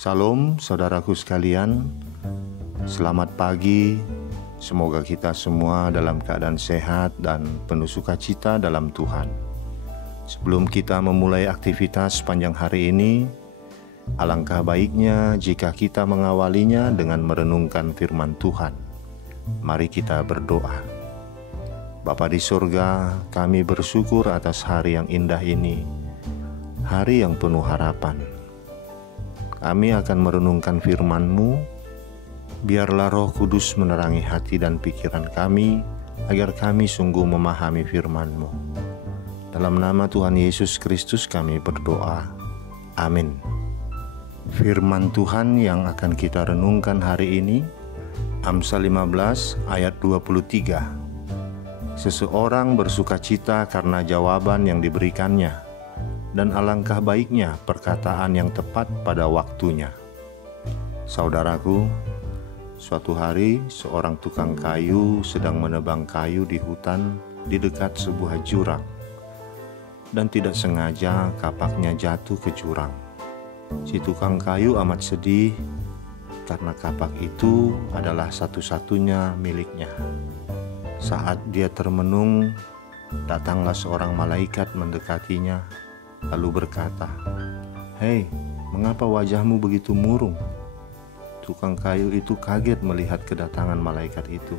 Salam saudaraku sekalian, selamat pagi. Semoga kita semua dalam keadaan sehat dan penuh sukacita dalam Tuhan. Sebelum kita memulai aktivitas sepanjang hari ini, alangkah baiknya jika kita mengawalinya dengan merenungkan firman Tuhan. Mari kita berdoa. Bapa di surga, kami bersyukur atas hari yang indah ini, hari yang penuh harapan. Kami akan merenungkan firman-Mu, biarlah Roh Kudus menerangi hati dan pikiran kami, agar kami sungguh memahami firman-Mu. Dalam nama Tuhan Yesus Kristus kami berdoa. Amin. Firman Tuhan yang akan kita renungkan hari ini, Amsal 15 ayat 23. Seseorang bersukacita karena jawaban yang diberikannya, dan alangkah baiknya perkataan yang tepat pada waktunya. Saudaraku, suatu hari seorang tukang kayu sedang menebang kayu di hutan di dekat sebuah jurang, dan tidak sengaja kapaknya jatuh ke jurang. Si tukang kayu amat sedih karena kapak itu adalah satu-satunya miliknya. Saat dia termenung, datanglah seorang malaikat mendekatinya, lalu berkata, "Hei, mengapa wajahmu begitu murung?" Tukang kayu itu kaget melihat kedatangan malaikat itu.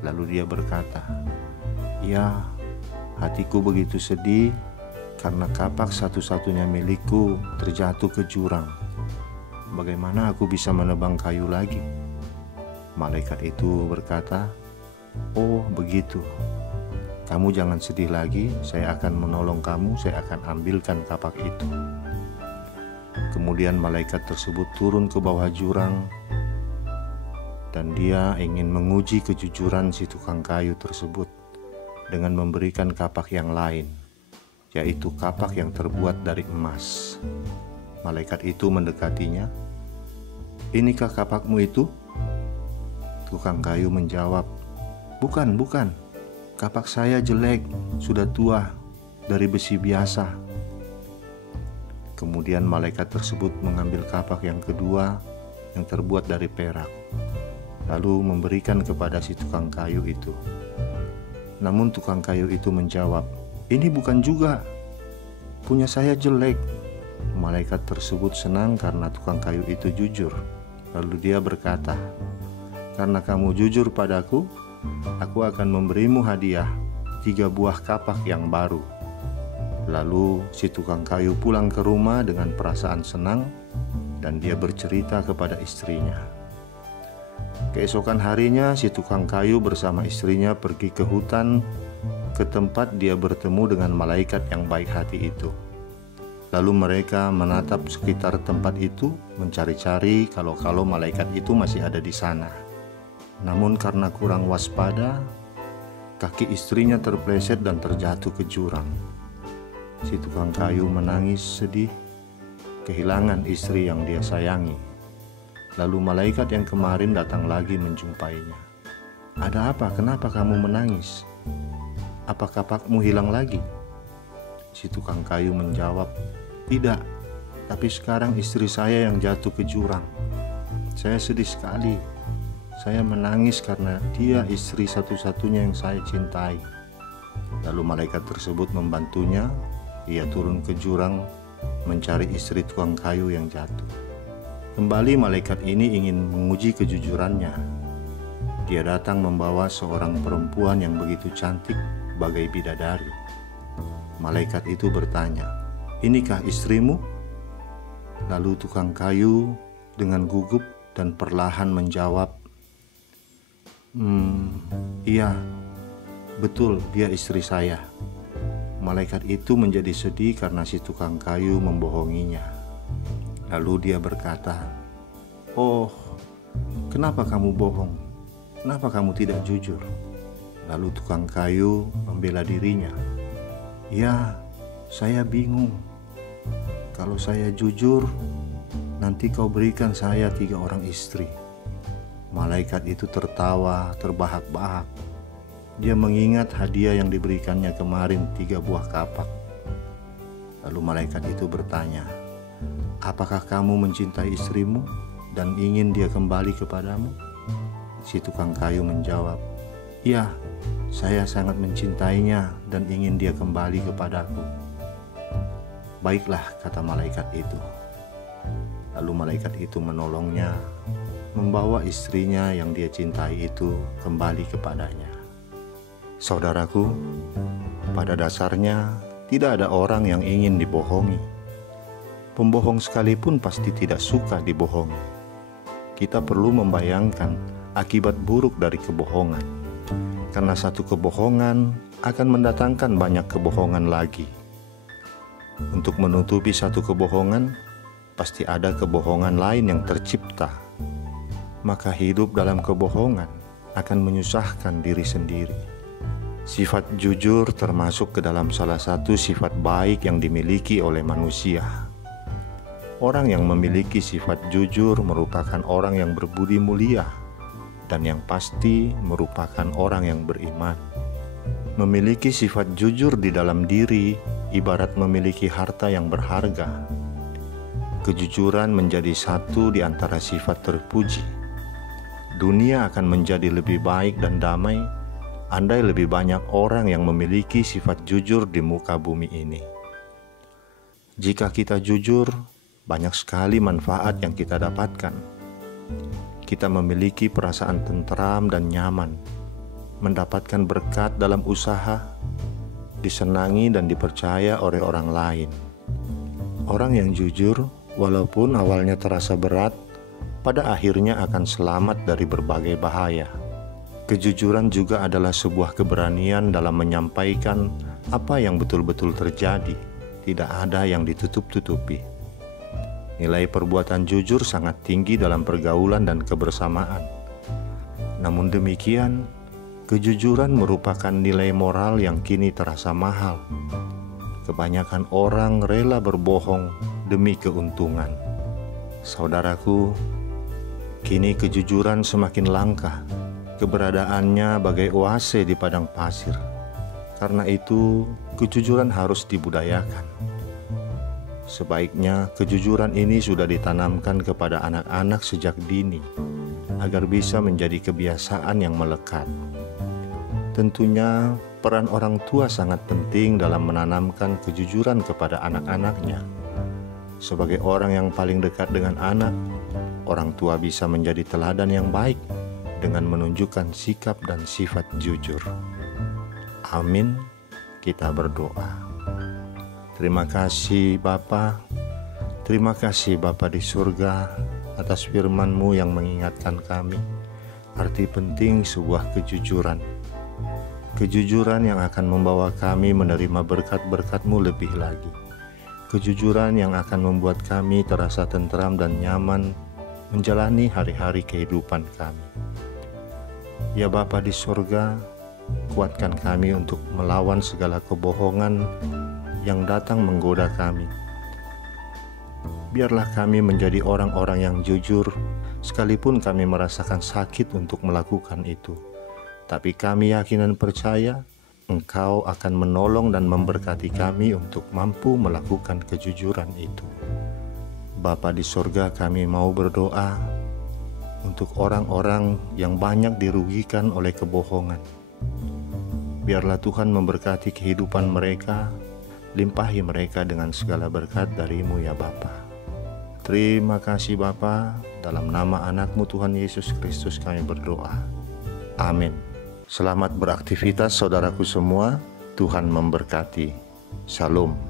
Lalu dia berkata, "Ya, hatiku begitu sedih karena kapak satu-satunya milikku terjatuh ke jurang. Bagaimana aku bisa menebang kayu lagi?" Malaikat itu berkata, "Oh, begitu. Kamu jangan sedih lagi, saya akan menolong kamu, saya akan ambilkan kapak itu." Kemudian malaikat tersebut turun ke bawah jurang, dan dia ingin menguji kejujuran si tukang kayu tersebut dengan memberikan kapak yang lain, yaitu kapak yang terbuat dari emas. Malaikat itu mendekatinya, "Inikah kapakmu itu?" Tukang kayu menjawab, Bukan, kapak saya jelek, sudah tua, dari besi biasa." Kemudian malaikat tersebut mengambil kapak yang kedua yang terbuat dari perak, lalu memberikan kepada si tukang kayu itu. Namun tukang kayu itu menjawab, "Ini bukan juga, punya saya jelek." Malaikat tersebut senang karena tukang kayu itu jujur. Lalu dia berkata, "Karena kamu jujur padaku, aku akan memberimu hadiah 3 buah kapak yang baru." Lalu si tukang kayu pulang ke rumah dengan perasaan senang, dan dia bercerita kepada istrinya. Keesokan harinya si tukang kayu bersama istrinya pergi ke hutan, ke tempat dia bertemu dengan malaikat yang baik hati itu. Lalu mereka menatap sekitar tempat itu, mencari-cari kalau malaikat itu masih ada di sana. Namun karena kurang waspada, kaki istrinya terpleset dan terjatuh ke jurang. Si tukang kayu menangis sedih, kehilangan istri yang dia sayangi. Lalu malaikat yang kemarin datang lagi menjumpainya. "Ada apa? Kenapa kamu menangis? Apa kapakmu hilang lagi?" Si tukang kayu menjawab, "Tidak, tapi sekarang istri saya yang jatuh ke jurang. Saya sedih sekali. Saya menangis karena dia istri satu-satunya yang saya cintai." Lalu malaikat tersebut membantunya. Ia turun ke jurang mencari istri tukang kayu yang jatuh. Kembali malaikat ini ingin menguji kejujurannya. Dia datang membawa seorang perempuan yang begitu cantik bagai bidadari. Malaikat itu bertanya, "Inikah istrimu?" Lalu tukang kayu dengan gugup dan perlahan menjawab, Iya, betul, dia istri saya." Malaikat itu menjadi sedih karena si tukang kayu membohonginya. Lalu dia berkata, "Oh, kenapa kamu bohong? Kenapa kamu tidak jujur?" Lalu tukang kayu membela dirinya. "Ya, saya bingung. Kalau saya jujur, nanti kau berikan saya 3 orang istri." Malaikat itu tertawa terbahak-bahak. Dia mengingat hadiah yang diberikannya kemarin 3 buah kapak. Lalu malaikat itu bertanya, Apakah kamu mencintai istrimu dan ingin dia kembali kepadamu? Si tukang kayu menjawab, "Ya, saya sangat mencintainya dan ingin dia kembali kepadaku." "Baiklah," kata malaikat itu. Lalu malaikat itu menolongnya, membawa istrinya yang dia cintai itu kembali kepadanya. Saudaraku, pada dasarnya tidak ada orang yang ingin dibohongi. Pembohong sekalipun pasti tidak suka dibohongi. Kita perlu membayangkan akibat buruk dari kebohongan, karena satu kebohongan akan mendatangkan banyak kebohongan lagi. Untuk menutupi satu kebohongan, pasti ada kebohongan lain yang tercipta. Maka hidup dalam kebohongan akan menyusahkan diri sendiri. Sifat jujur termasuk ke dalam salah satu sifat baik yang dimiliki oleh manusia. Orang yang memiliki sifat jujur merupakan orang yang berbudi mulia, dan yang pasti merupakan orang yang beriman. Memiliki sifat jujur di dalam diri ibarat memiliki harta yang berharga. Kejujuran menjadi satu di antara sifat terpuji. Dunia akan menjadi lebih baik dan damai andai lebih banyak orang yang memiliki sifat jujur di muka bumi ini. Jika kita jujur, banyak sekali manfaat yang kita dapatkan. Kita memiliki perasaan tentram dan nyaman, mendapatkan berkat dalam usaha, disenangi dan dipercaya oleh orang lain. Orang yang jujur, walaupun awalnya terasa berat, pada akhirnya akan selamat dari berbagai bahaya. Kejujuran juga adalah sebuah keberanian dalam menyampaikan apa yang betul-betul terjadi, tidak ada yang ditutup-tutupi. Nilai perbuatan jujur sangat tinggi dalam pergaulan dan kebersamaan. Namun demikian, kejujuran merupakan nilai moral yang kini terasa mahal. Kebanyakan orang rela berbohong demi keuntungan. Saudaraku, kini kejujuran semakin langka. Keberadaannya bagai oase di padang pasir. Karena itu, kejujuran harus dibudayakan. Sebaiknya kejujuran ini sudah ditanamkan kepada anak-anak sejak dini, agar bisa menjadi kebiasaan yang melekat. Tentunya, peran orang tua sangat penting dalam menanamkan kejujuran kepada anak-anaknya. Sebagai orang yang paling dekat dengan anak, orang tua bisa menjadi teladan yang baik dengan menunjukkan sikap dan sifat jujur. Amin. Kita berdoa. Terima kasih Bapa, terima kasih Bapa di surga atas firman-Mu yang mengingatkan kami arti penting sebuah kejujuran. Kejujuran yang akan membawa kami menerima berkat-berkat-Mu lebih lagi. Kejujuran yang akan membuat kami terasa tentram dan nyaman menjalani hari-hari kehidupan kami. Ya Bapa di surga, kuatkan kami untuk melawan segala kebohongan yang datang menggoda kami. Biarlah kami menjadi orang-orang yang jujur, sekalipun kami merasakan sakit untuk melakukan itu. Tapi kami yakin dan percaya Engkau akan menolong dan memberkati kami untuk mampu melakukan kejujuran itu. Bapa di surga, kami mau berdoa untuk orang-orang yang banyak dirugikan oleh kebohongan. Biarlah Tuhan memberkati kehidupan mereka, limpahi mereka dengan segala berkat dari-Mu ya Bapa. Terima kasih Bapa, dalam nama anak-Mu Tuhan Yesus Kristus kami berdoa. Amin. Selamat beraktivitas saudaraku semua, Tuhan memberkati. Shalom.